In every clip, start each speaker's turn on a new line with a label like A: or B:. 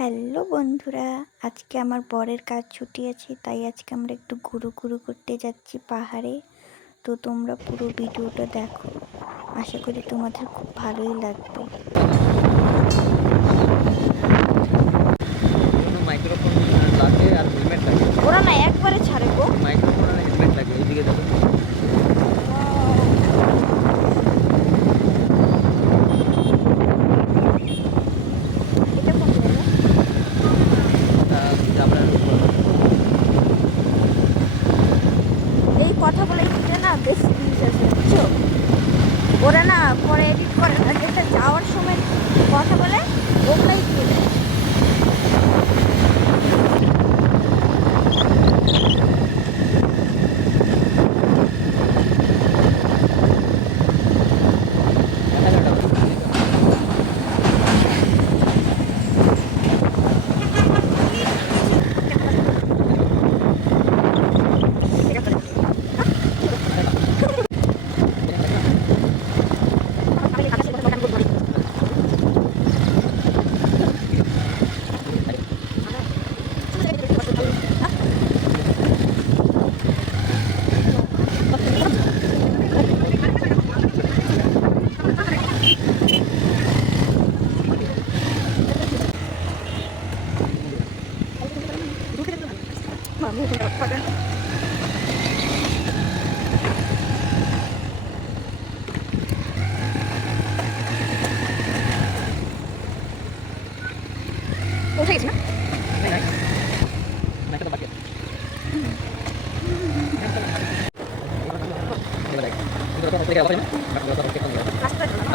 A: Hello বন্ধুরা, আজকে আমার বরের কাজ ছুটি আছে, তাই আজকে আমরা একটু ঘুরু ঘুরু করতে যাচ্ছি পাহাড়ে। তো তোমরা পুরো ভিডিওটা দেখো, আশা করি তোমাদের খুব ভালোই লাগবে।
B: Microphone
A: Iya. Naik, ke tempat ya.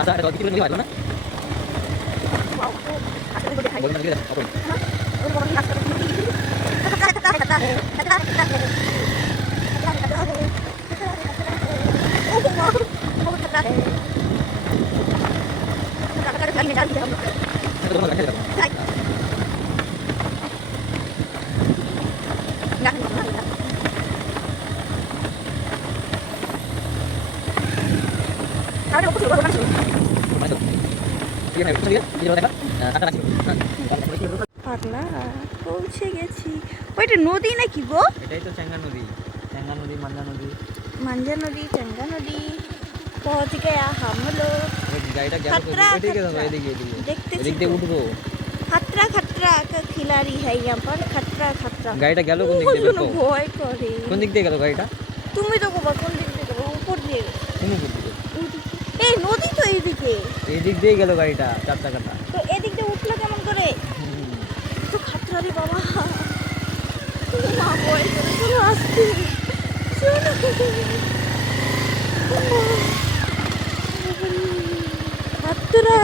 A: Ada kalau bikin lewat mana? Wow, নদী নাকি গো?
B: এটাই তো নদী। নদী মান্দা নদী।
A: নদী নদী। দেখতে
B: উঠবো।
A: খাতরা খতরা খিলাড়ি হ্যায় আমার। পর খতরা।
B: গাড়িটা গেল কোন দিক দিয়ে
A: ভয় করে।
B: কোন দিক দিয়ে গেল গাড়িটা?
A: তুমি তো কোবা কোন দিক দিয়ে উপর দিয়ে গেছে। তো
B: এদিক দিয়ে গেল গাড়িটা চার চাকাটা
A: তো এদিক দিয়ে উঠল কেমন করে? তো খাতরারে বাবা। মা ভয় করে চলো আসতে। চলো। খাতরা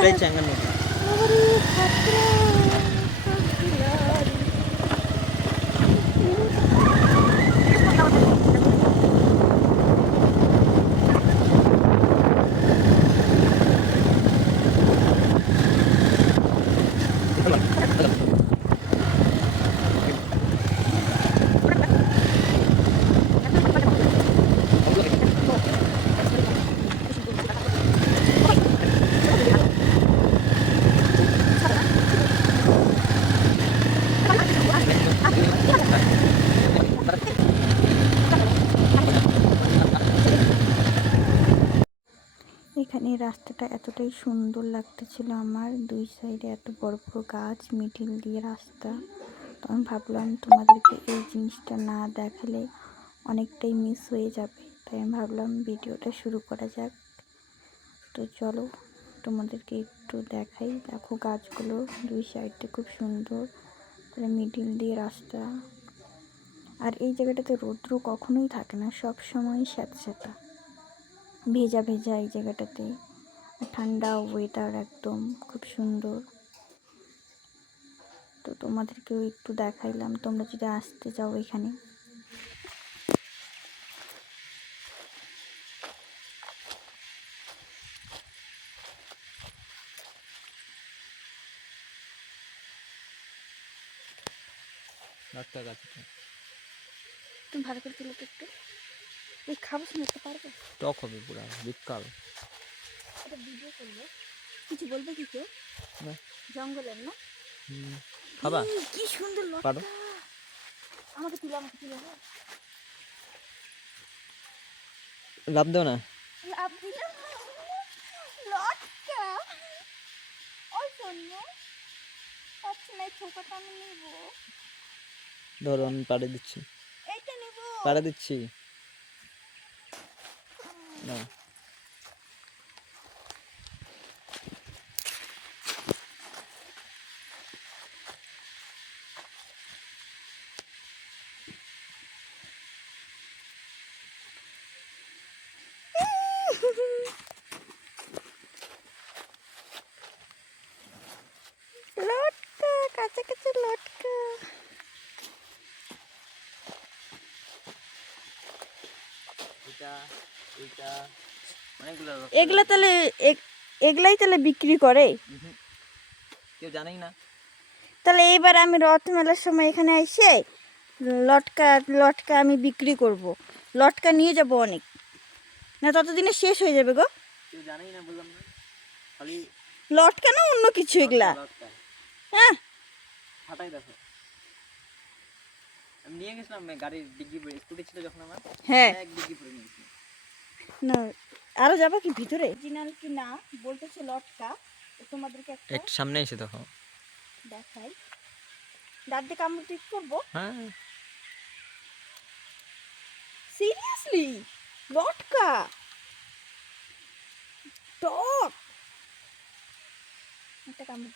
A: রাস্তাটা এতটাই সুন্দর লাগতেছিল আমার। দুই সাইডে এত বড় বড় গাছ, মিডিল দিয়ে রাস্তা। তো আমি ভাবলাম তোমাদেরকে এই জিনিসটা না দেখালে অনেকটাই মিস হয়ে যাবে। তাই আমি ভাবলাম ভিডিওটা শুরু করা যাক। তো চলো তোমাদেরকে একটু দেখাই। দেখো গাছগুলো দুই সাইডটা খুব সুন্দর তাহলে মিডিল দিয়ে রাস্তা। আর এই জায়গাটাতে রৌদ্র কখনোই থাকে না সব সময় স্যাঁতস্যাঁতা। ভেজা ভেজা এই জায়গাটাতে। ঠান্ডা ওয়েদার একদম খুব সুন্দর। তো তোমাদেরকেও একটু দেখাইলাম তোমরা যদি আসতে যাও এখানে। তুমি ভালো করে তুলো তো একটু। এই খাব শুনতে পারবে?
B: টক হবে পুরো বিকাল।
A: এটা ভিডিও করব কিছু বলবে কি কেউ? জঙ্গলের না?
B: খাবা?
C: কি সুন্দর
B: পারো।
C: আমাকে তুলো আমাকে তুলো।
B: লাভ দাও না।
C: লাভ দিলাম লটকা ওই জন্য পাচ্ছি না এই আমি নেব।
B: ধরো আমি পাড়ে দিচ্ছি।
C: এইটা নেব।
B: পাড়ে দিচ্ছি। না।
C: এগুলা তাহলে এগ- এগুলাই তাহলে বিক্রি করে?
B: কেউ জানেই না।
C: তাহলে এইবার আমি রথ মেলার সময় এখানে এসে লটকা লটকা আমি বিক্রি করব। লটকা নিয়ে যাব অনেক। না ততদিনে শেষ হয়ে যাবে গো।
B: কেউ জানেই না বললাম না। খালি
C: লটকা না অন্য কিছু এগুলা? হ্যাঁ।
B: ফাটাই দেখো। আমি নিয়ে গেছিলাম গাড়ির ডিগ্রি স্কুটি ছিল যখন আমার।
C: হ্যাঁ।
B: এক ডিগ্রি পরে নিয়ে গেছিলাম
C: না আরও যাবা কি ভিতরে? অরিজিনাল কি না বলতেছে লটকা। তো তোমাদেরকে একটা
B: সামনে এসে দেখো।
C: দেখাই। দাঁত দিয়ে কামড় ঠিক করব?
B: হ্যাঁ।
C: সিরিয়াসলি লটকা? টক! একটা কামড়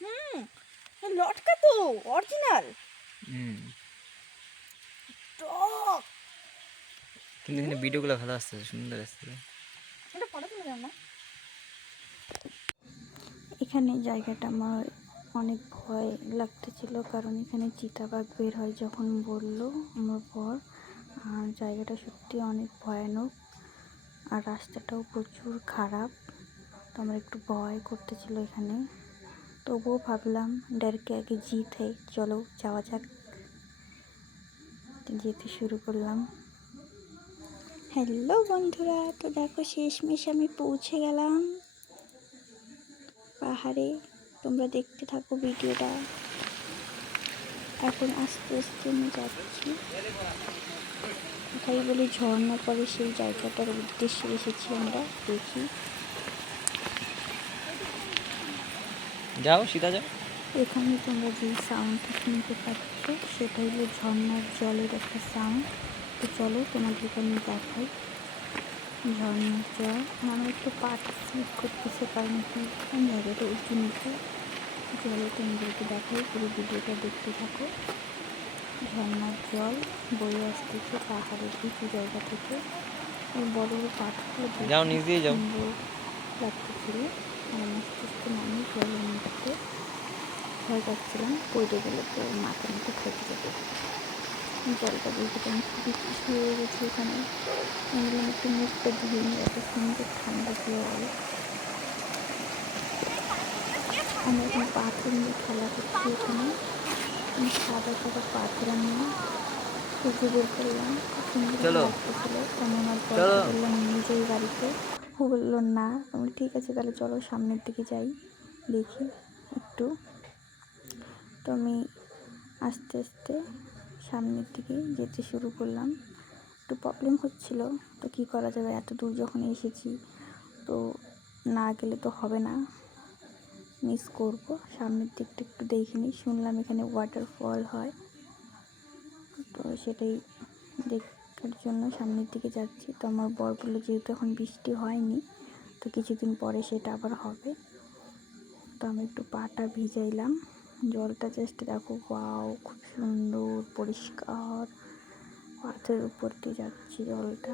C: হুম লটকা তো অরিজিনাল
B: হুম।
C: টক!
B: কিন্তু এখানে ভিডিওগুলো ভালো আসছে, সুন্দর আসছে।
C: এখানে জায়গাটা আমার অনেক ভয় লাগতেছিল, কারণ এখানে চিতাবাঘ বের হয় যখন বলল আমার পর আর জায়গাটা সত্যি অনেক ভয়ানক, আর রাস্তাটাও প্রচুর খারাপ। তো আমার একটু ভয় করতেছিল এখানে। তবুও ভাবলাম ডেরকে আগে জিত চলো যাওয়া যাক। যেতে শুরু করলাম। হ্যালো বন্ধুরা তো দেখো শেষমেশ আমি পৌঁছে গেলাম পাহাড়ে। তোমরা দেখতে থাকো ভিডিওটা। এখন আস্তে আস্তে আমি যাচ্ছি। তাই বলি ঝর্ণা পরে সেই জায়গাটার উদ্দেশ্যে এসেছি আমরা দেখি।
B: যাও সিধা যাও।
C: এখানে তোমরা যে সাউন্ডটা শুনতে পাচ্ছ সেটা হলো ঝর্ণার জলের একটা সাউন্ড তো চলো তোমাদেরকে আমি দেখাই। ঝর্ণার জল আমার একটু পার্টিসিপেট করতেছে কারণ কি আমি জায়গাটা উঁচু নিচু। চলো তোমাদেরকে দেখাই পুরো ভিডিওটা দেখতে থাকো। ঝর্ণার জল বয়ে আসতেছে পাহাড়ের উঁচু জায়গা থেকে। বড় বড় পাথরগুলো
B: যাও, দিয়ে যাও।
C: লাগতেছিল। আর আস্তে আস্তে নামি জলের মধ্যে ভয় পাচ্ছিলাম পড়ে গেলে তো মাথা মতো ফেটে যাবে জলটা দেখে তো আমি খুবই খুশি হয়ে গেছি এখানে। আমি বললাম একটু মুখটা ধুয়ে নিয়ে এত সুন্দর ঠান্ডা দিয়ে গেল আমি এখন পাথর নিয়ে খেলা করছি এখানে। সাদা সাদা পাথর নিয়ে খুঁজে বের করলাম। সুন্দর। লাগতেছিল। তেমন আর। বললাম নিয়ে যাই গাড়িতে ও বলল না। আমি ঠিক আছে তাহলে চলো সামনের দিকে যাই দেখি একটু। তো আমি আস্তে আস্তে সামনের দিকে যেতে শুরু করলাম। একটু প্রবলেম হচ্ছিল, তো কী করা যাবে? এত দূর যখন এসেছি, তো না গেলে তো হবে না। মিস করব। সামনের দিকটা একটু দেখে নিই। শুনলাম এখানে ওয়াটারফল হয়। তো সেটাই দেখার জন্য সামনের দিকে যাচ্ছি। তো আমার বর বলল, যেহেতু এখন বৃষ্টি হয়নি, তো কিছুদিন পরে সেটা আবার হবে। তো আমি একটু পাটা ভিজাইলাম। জলটা চেষ্টা দেখো ওয়াও খুব সুন্দর পরিষ্কার। পাথরের উপর দিয়ে যাচ্ছে জলটা।